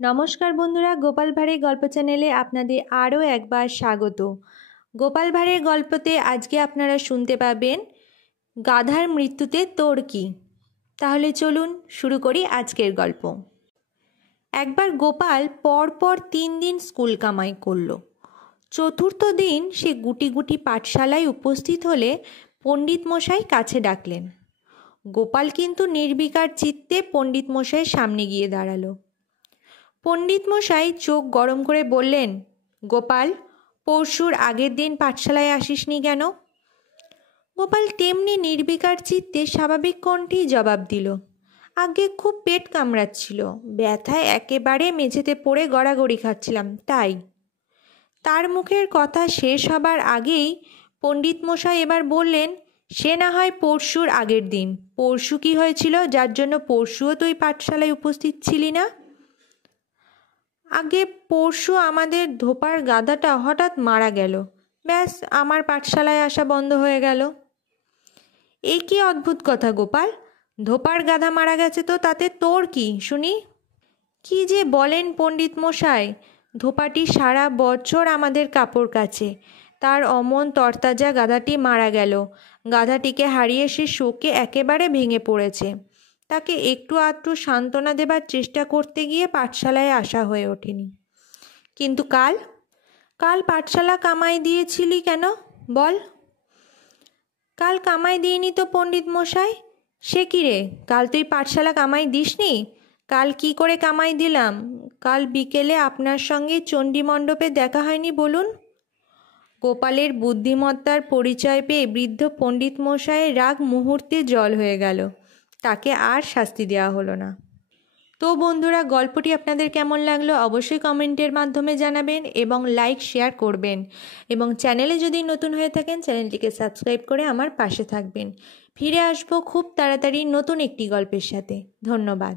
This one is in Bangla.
নমস্কার বন্ধুরা, গোপাল ভাঁড়ের গল্প চ্যানেলে আপনাদের আরও একবার স্বাগত। গোপাল ভাঁড়ের গল্পতে আজকে আপনারা শুনতে পাবেন গাধার মৃত্যুতে তোর কি। তাহলে চলুন শুরু করি আজকের গল্প। একবার গোপাল পরপর 3 দিন স্কুল কামাই করল। চতুর্থ দিন সে গুটি গুটি পাঠশালায় উপস্থিত হলে পণ্ডিত মশাই কাছে ডাকলেন। গোপাল কিন্তু নির্বিকার চিত্তে পণ্ডিত মশাইয়ের সামনে গিয়ে দাঁড়ালো। পণ্ডিত মশাই চোখ গরম করে বললেন, গোপাল, পরশুর আগের দিন পাঠশালায় আসিসনি কেন? গোপাল তেমনি নির্বিকার চিত্তে স্বাভাবিক কণ্ঠেই জবাব দিল, আগে খুব পেট কামড়াচ্ছিল, ব্যথায় একেবারে মেঝেতে পড়ে গড়াগড়ি খাচ্ছিলাম, তাই। তার মুখের কথা শেষ হবার আগেই পণ্ডিত মশাই এবার বললেন, সে না হয় পরশুর আগের দিন, পরশু কি হয়েছিল যার জন্য পরশুও তুই পাঠশালায় উপস্থিত ছিলি না? আগে পরশু আমাদের ধোপার গাধাটা হঠাৎ মারা গেল, ব্যাস আমার পাঠশালায় আসা বন্ধ হয়ে গেল। এ কি অদ্ভুত কথা গোপাল, ধোপার গাধা মারা গেছে তো তাতে তোর কি শুনি? কি যে বলেন পণ্ডিত মশাই, ধোপাটি সারা বছর আমাদের কাপড় কাচে, তার অমন তরতাজা গাধাটি মারা গেল। গাধাটিকে হারিয়ে সে শোকে একেবারে ভেঙে পড়েছে। তাকে একটু আধটু সান্ত্বনা দেবার চেষ্টা করতে গিয়ে পাঠশালায় আসা হয়ে ওঠেনি। কিন্তু কাল পাঠশালা কামাই দিয়েছিলি কেন বল? কাল কামাই দিইনি তো পণ্ডিত মশাই। সে কি রে, কাল তুই পাঠশালা কামাই দিসনি? কাল কি করে কামাই দিলাম? কাল বিকেলে আপনার সঙ্গে চণ্ডী মণ্ডপে দেখা হয়নি বলুন? গোপালের বুদ্ধিমত্তার পরিচয় পেয়ে বৃদ্ধ পণ্ডিত মশাইয়ের রাগ মুহূর্তে জল হয়ে গেল। তাকে আর শাস্তি দেওয়া হলো না। তো বন্ধুরা, গল্পটি আপনাদের কেমন লাগলো অবশ্যই কমেন্টের মাধ্যমে জানাবেন এবং লাইক শেয়ার করবেন, এবং চ্যানেলে যদি নতুন হয়ে থাকেন চ্যানেলটিকে সাবস্ক্রাইব করে আমার পাশে থাকবেন। ফিরে আসবো খুব তাড়াতাড়ি নতুন একটি গল্পের সাথে। ধন্যবাদ।